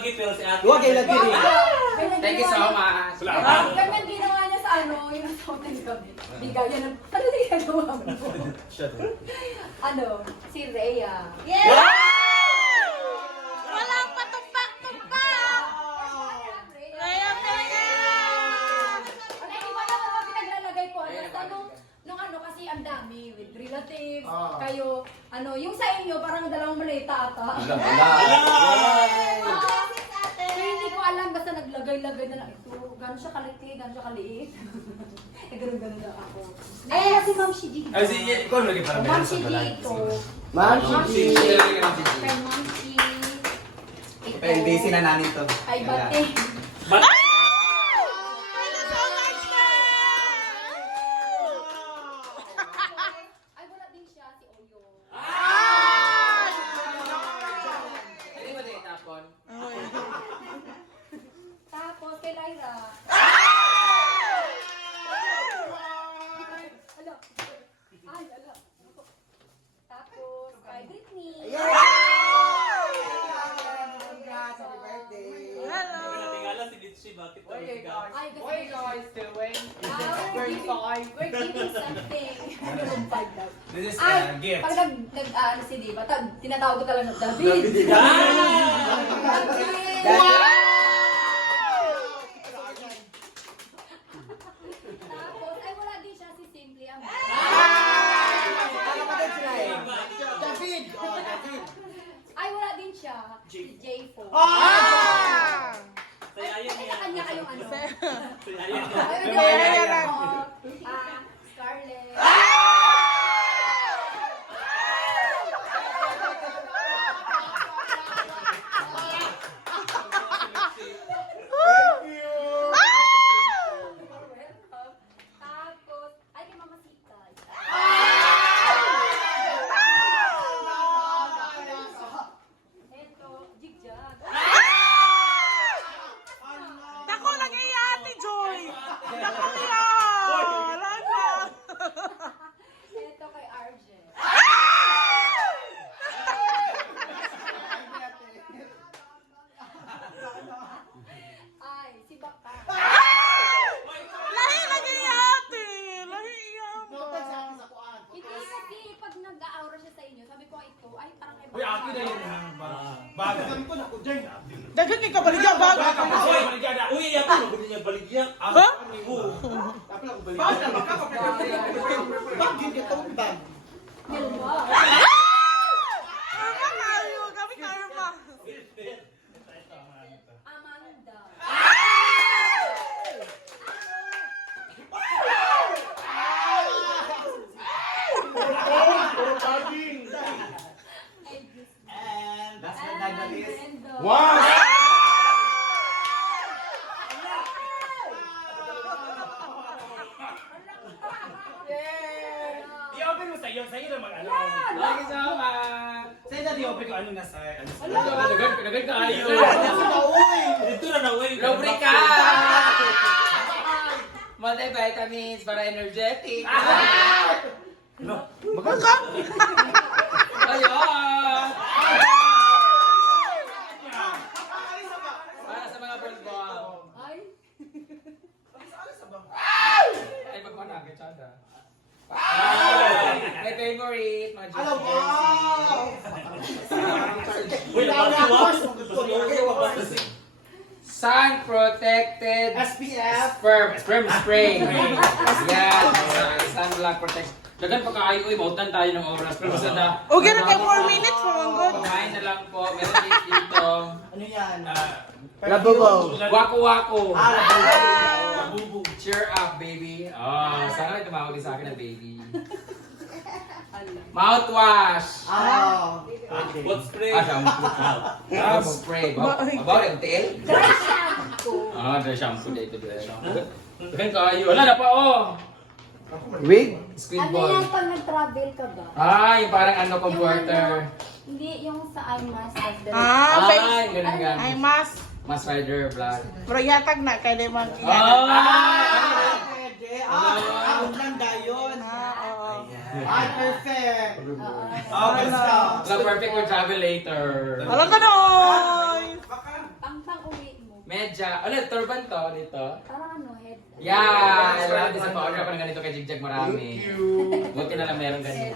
pero si ate. Huwag kayo lagi rin. Thank you so much. Salamat. Ganyan ginawa niya sa ano, yung nasa hotel kami. Bigay niya ng, ano din ginagawa mo? ano, si Rhea. Walang patumpak-tumpak! Kaya kaya! Ano, iba naman ang pinaglalagay ko. Basta nung, nung ano, kasi ang dami with relatives, Ah. kayo, ano, yung sa inyo, parang dalawang malita ata. Ala! Ah, Pero hindi ko alam, basta naglagay-lagay na lang ito. Gano'n siya kaliti, gano'n siya kaliit. eh, ganun-ganun lang ako. Eh, si Ma'am Shiji. Ay, si ikaw lagi para Ma'am meron sa Shiji balay. ito. Ma'am Ma'am Shiji. Shiji. Shiji. Kay Ma'am Shiji. Ito. Eh, busy na nanin to. Kay Bate. This is Ay, a gift. pag nag, nag ah, ano si Diva, tag, tinatawag ko talaga, David. Ah! David! Ako nabili niya baligyan. Ah, Ha? oo. Milwa. Karma kayo! Kami karma! Amanda. Ay, Diyos. And last but not the And least. Brenda. I-open mo sa'yo. Sa'yo na mag-ano. Thank you so much. Na i-open ko ano nasa... Ano sa... Dagan, dagan kayo. Dito na na, uy. Lubrika! Multivitamins para energetic. Baka? Ayun! Para sa mga first bomb. Ay, Ay, pagpanagay, tsada. Ay! My favorite, mga Alam mo! Uy, napasiwa. Sun protected SPF. sperm sperm spray. Yan, sunblock protection. Dagan pa kaayo eh, mautan tayo ng oras. Pero basta na. Okay na kayo 4 minutes for ang good. Kumain na lang po. Meron din dito. Ano yan? Ah, Labubo. Wako wako. Ah, labubo. Bubog. Cheer up, baby. Oh, sana tumawag din sa akin na baby. Mouthwash. Ah. What spray? Ah, shampoo. Ah, spray. Ba- About yung tail? Dry shampoo. Ah, dry shampoo dito. Dagan kaayo. Wala na pa oh. Wig? Squid Ano ball. yan pag nag-travel ka ba? Ah, yung parang ano, Yung comforter. ano, Hindi, yung sa iMask. Ah, Ah, face. yung ganun ganun. Ay, mas. Rider Black. Pero yatag na, kaya naman. Ah! Pwede. Ah, Ay, perfect. Oh, basta. So perfect for travel later. Wala ka noy! Pang Medya. Ano, turban to dito? Parang ano, head. Yeah! Alam din sa pa-order ako ng ganito kay Jigjag marami. Buti na lang meron ganyan.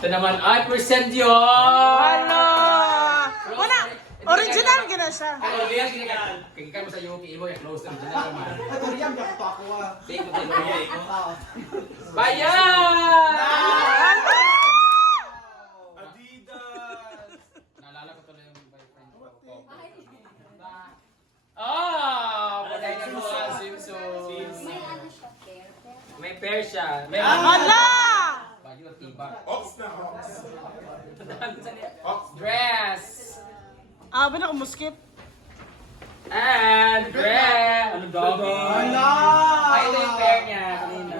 Ito naman, ay, percent yun! Hala! Wala! Original gina siya. Ano, kaya kinikan. Kinikan mo sa Yuki, imo yung close na original naman. Ito riyan, yakto ako ah. Mo. Bayan! Siya. May Hala! Bagyo at tiba. Ox na ox. Dress! Ah, ba na kumuskip? And dress! Ano doggy? Hala! Ay, ito yung pair niya kanina.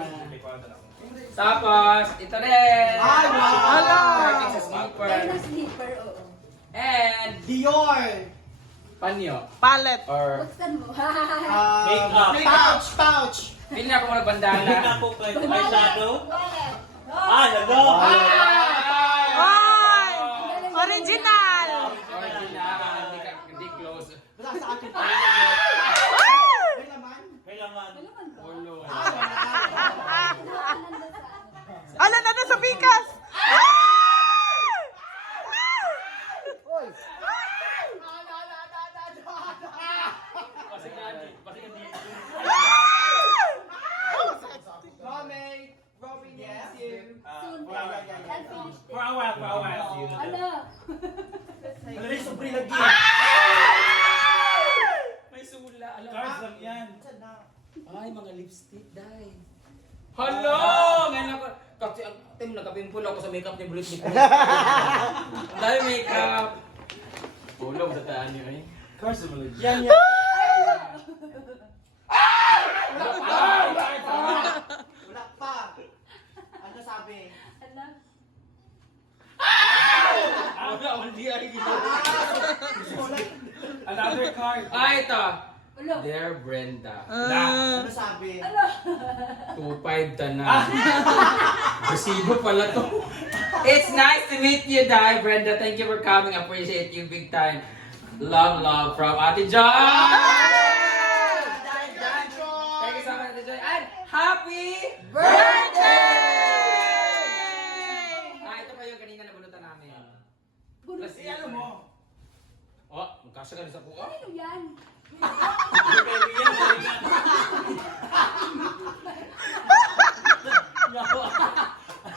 Tapos, ito rin. Ay, wow! Hala! Perfect sa sleeper. na sleeper, oo. And, Dior! Panyo. Palet. Or, Buksan mo. Ah, Makeup. Pouch, pouch! pili na ako muna Hindi bandana. na po kayo. May shadow. Wallet. Ah, hello. Ay! Original! Original. Hindi ka, hindi close. Wala sa akin pa. Ay! May laman? May laman. Ano? Ulo. Ah, wala. Ano. Ala na na sa bikas! Ay! Uy! Kasi nga, kasi nga di. Rome, Robin, yes, you. Soon. for a while. For a while, for a while. Ano? Ano rin sa pre lagi? May sula. Alam Cards lang yan. Ay, mga lipstick, dai. Hello! Ngayon ako, kasi ang tim nagkapimpul ako sa makeup ni Brit ni. Dahil makeup. Tulong sa taan niyo eh. Cards lagi. Yan, yan. Wala pa. Ano sabi? Ano? Ay gito. Another card. Ah, ito. Dear Brenda. Ah. Ano sabi? Ano? 2.5 ta na. Resibo pala to. It's nice to meet you, Dai. Brenda, thank you for coming. Appreciate you big time. Love, love from Ate John. Thank you so much, Ate Joy. And happy Ah, ito pa yung kanina na bunutan namin. Plus, ano mo? Magkasya ka rin sa buka. Ano yan?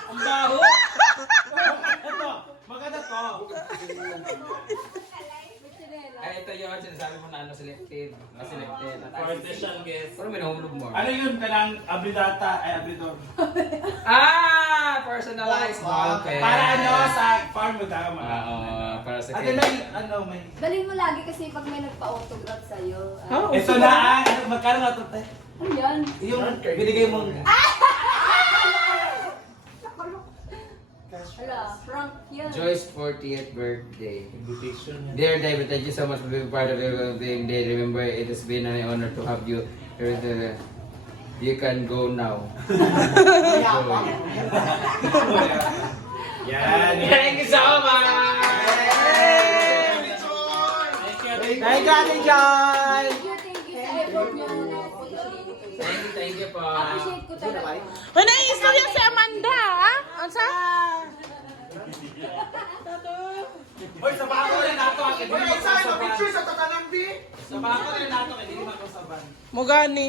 Ang baho. Ito, maganda to. Ay, ito yun. Sinasabi mo na ano, selected. Ah, selected. For special guest. Pero may nahulog mo. Ano yun? Kanang abridata ay abridor. Ah! Personalized ball pen. Para ano sa farm magkakama. Ah, oo. para sa Ano may, ano may. Dalhin mo lagi kasi pag may nagpa-autograph sa'yo. ah, Ito na ang, ano, magkano nga ito? Ano yan? Yung binigay mong... Ala, Frank yan. Joy's 40th birthday. Invitation. Dear David, thank you so much for being part of the being day. Remember, it has been an honor to have you here. You can go now. Yan. Thank you so much! Thank you. Thank you, Ate John! Thank you, thank you ko. Po. Appreciate ko talaga. Wala yung istorya si Amanda, ah? Ano sa? Hoy, sa bako rin nato. Hoy, isa ito picture sa tatanambi! Sa bako rin nato. Hindi naman ko saban. Mugani.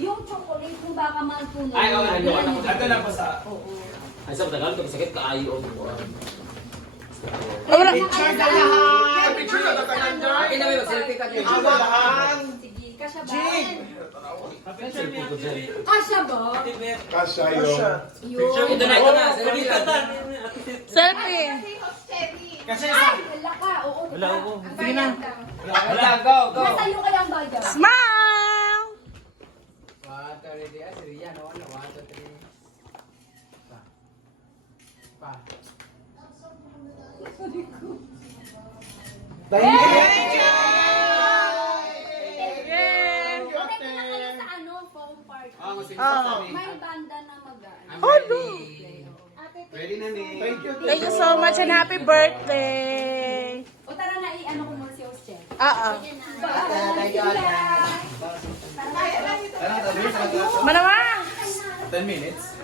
Yung chocolate, kung baka man puno. Ay, oo, ano, ano, na po sa... Oo. Ay, sa tagal, sakit ka ayo. Wala. Picture na lahat! Picture na tatananda. Akin na may mag-selfie ka dyan. Awakan! Sige, kasya ba? Jig! Selfie ko dyan. Kasya ba? Kasha yun. Yun. Ito na, ito na. Selfie ka. Selfie. Kasi Ay, wala ka. Oo, Wala, ka. oo. Ang bayad ka. Wala, go, go. Nasa iyo kaya ang bayad? Smile! Three. Ah, si Rian, oh, ano? One, two, three. Pa. Pa. Thank you! Ready na kayo sa ano. Oh, Ah. sasabihin. May banda na mag-ano. Oh, ready. Ready na ni. Thank you, Thank you so much and happy birthday! O tara na, i-ano ko muna si Osche. Ah, ah. Ba, Thank you, ate. Sa Manawang! 10 minutes.